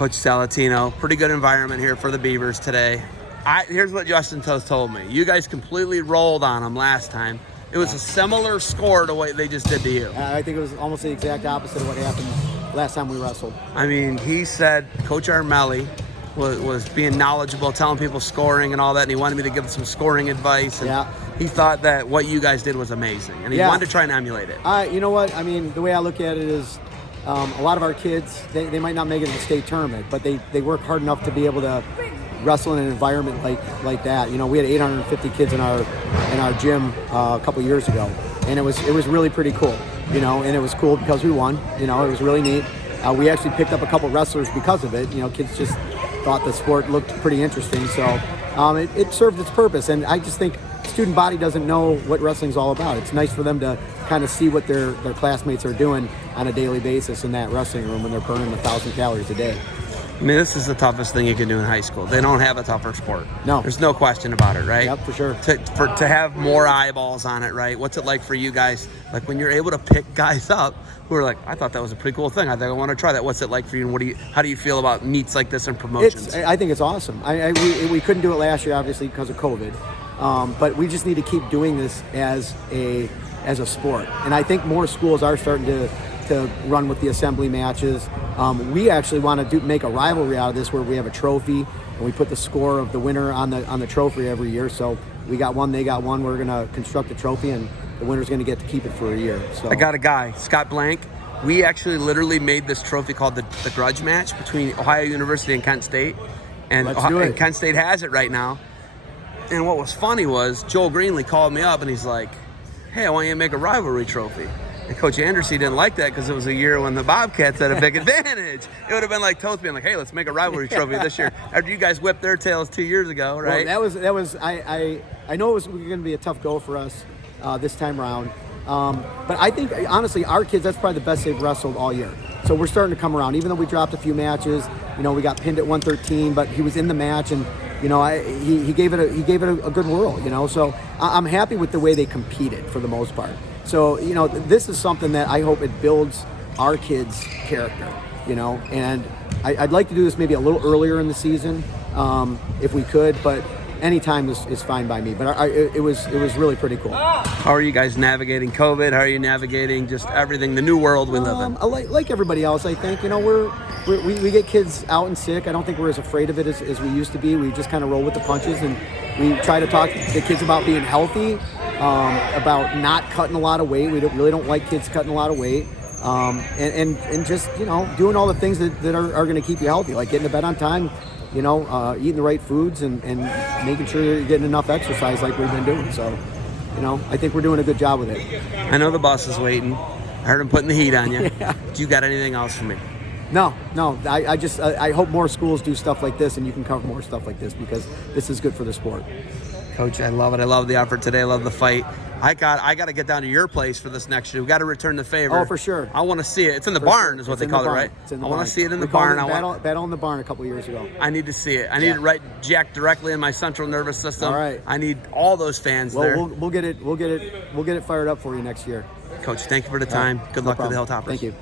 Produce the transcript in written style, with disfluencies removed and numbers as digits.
Coach Salatino, pretty good environment here for the Beavers today. Here's what Justin told me. You guys completely rolled on them last time. It was a similar score to what they just did to you. I think it was almost the exact opposite of what happened last time we wrestled. I mean, he said Coach Armelli was being knowledgeable, telling people scoring and all that, and he wanted me to give some scoring advice. And he thought that what you guys did was amazing, and he wanted to try and emulate it. You know what? I mean, the way I look at it is a lot of our kids, they might not make it in the state tournament, but they work hard enough to be able to wrestle in an environment like that. You know, we had 850 kids in our gym a couple years ago, and it was really pretty cool. You know, and it was cool because we won. You know, it was really neat. We actually picked up a couple wrestlers because of it. You know, kids just thought the sport looked pretty interesting, so it served its purpose. And I just think student body doesn't know what wrestling's all about. It's nice for them to kind of see what their classmates are doing on a daily basis in that wrestling room when they're burning 1,000 calories a day. I mean, this is the toughest thing you can do in high school. They don't have a tougher sport. No. There's no question about it, right? Yep, for sure. To have more eyeballs on it, right? What's it like for you guys? Like when you're able to pick guys up who are like, I thought that was a pretty cool thing. I think I want to try that. What's it like for you? And how do you feel about meets like this and promotions? I think it's awesome. We couldn't do it last year, obviously, because of COVID. But we just need to keep doing this as a sport. And I think more schools are starting to run with the assembly matches. We actually want to make a rivalry out of this where we have a trophy and we put the score of the winner on the trophy every year. So we got one, they got one. We're going to construct a trophy and the winner's going to get to keep it for a year. So I got a guy, Scott Blank. We actually literally made this trophy called the grudge match between Ohio University and Kent State. And Kent State has it right now. And what was funny was Joel Greenlee called me up and he's like, hey, I want you to make a rivalry trophy. And Coach Andersey didn't like that because it was a year when the Bobcats had a big advantage. It would have been like Toast being like, hey, let's make a rivalry trophy this year. After you guys whipped their tails 2 years ago, right? Well, that was I know it was going to be a tough go for us this time around. But I think, honestly, our kids, that's probably the best they've wrestled all year. So we're starting to come around. Even though we dropped a few matches, you know, we got pinned at 113, but he was in the match and, you know, he gave it a good whirl, you know. So I'm happy with the way they competed for the most part. So, you know, this is something that I hope it builds our kids' character, you know. And I'd like to do this maybe a little earlier in the season if we could, but any time is fine by me. But it was really pretty cool. How are you guys navigating COVID? How are you navigating just everything, the new world we live in? Like everybody else, I think, you know, we get kids out and sick. I don't think we're as afraid of it as we used to be. We just kind of roll with the punches, and we try to talk to the kids about being healthy, about not cutting a lot of weight. We really don't like kids cutting a lot of weight, and just, you know, doing all the things that are going to keep you healthy, like getting to bed on time, you know, eating the right foods and making sure you're getting enough exercise like we've been doing. So, you know, I think we're doing a good job with it. I know the boss is waiting. I heard him putting the heat on you. Yeah. Do you got anything else for me? No. I hope more schools do stuff like this and you can cover more stuff like this because this is good for the sport. Coach, I love it. I love the effort today. I love the fight. I got to get down to your place for this next year. We got to return the favor. Oh, for sure. I want to see it. It's in the barn, is what they call it, right? It's in the barn. I want to see it in the barn. Battle in the barn a couple years ago. I need to see it. I need it right jacked directly in my central nervous system. All right. I need all those fans there. We'll get it fired up for you next year. Coach, thank you for the time. Good luck to the Hilltoppers. Thank you.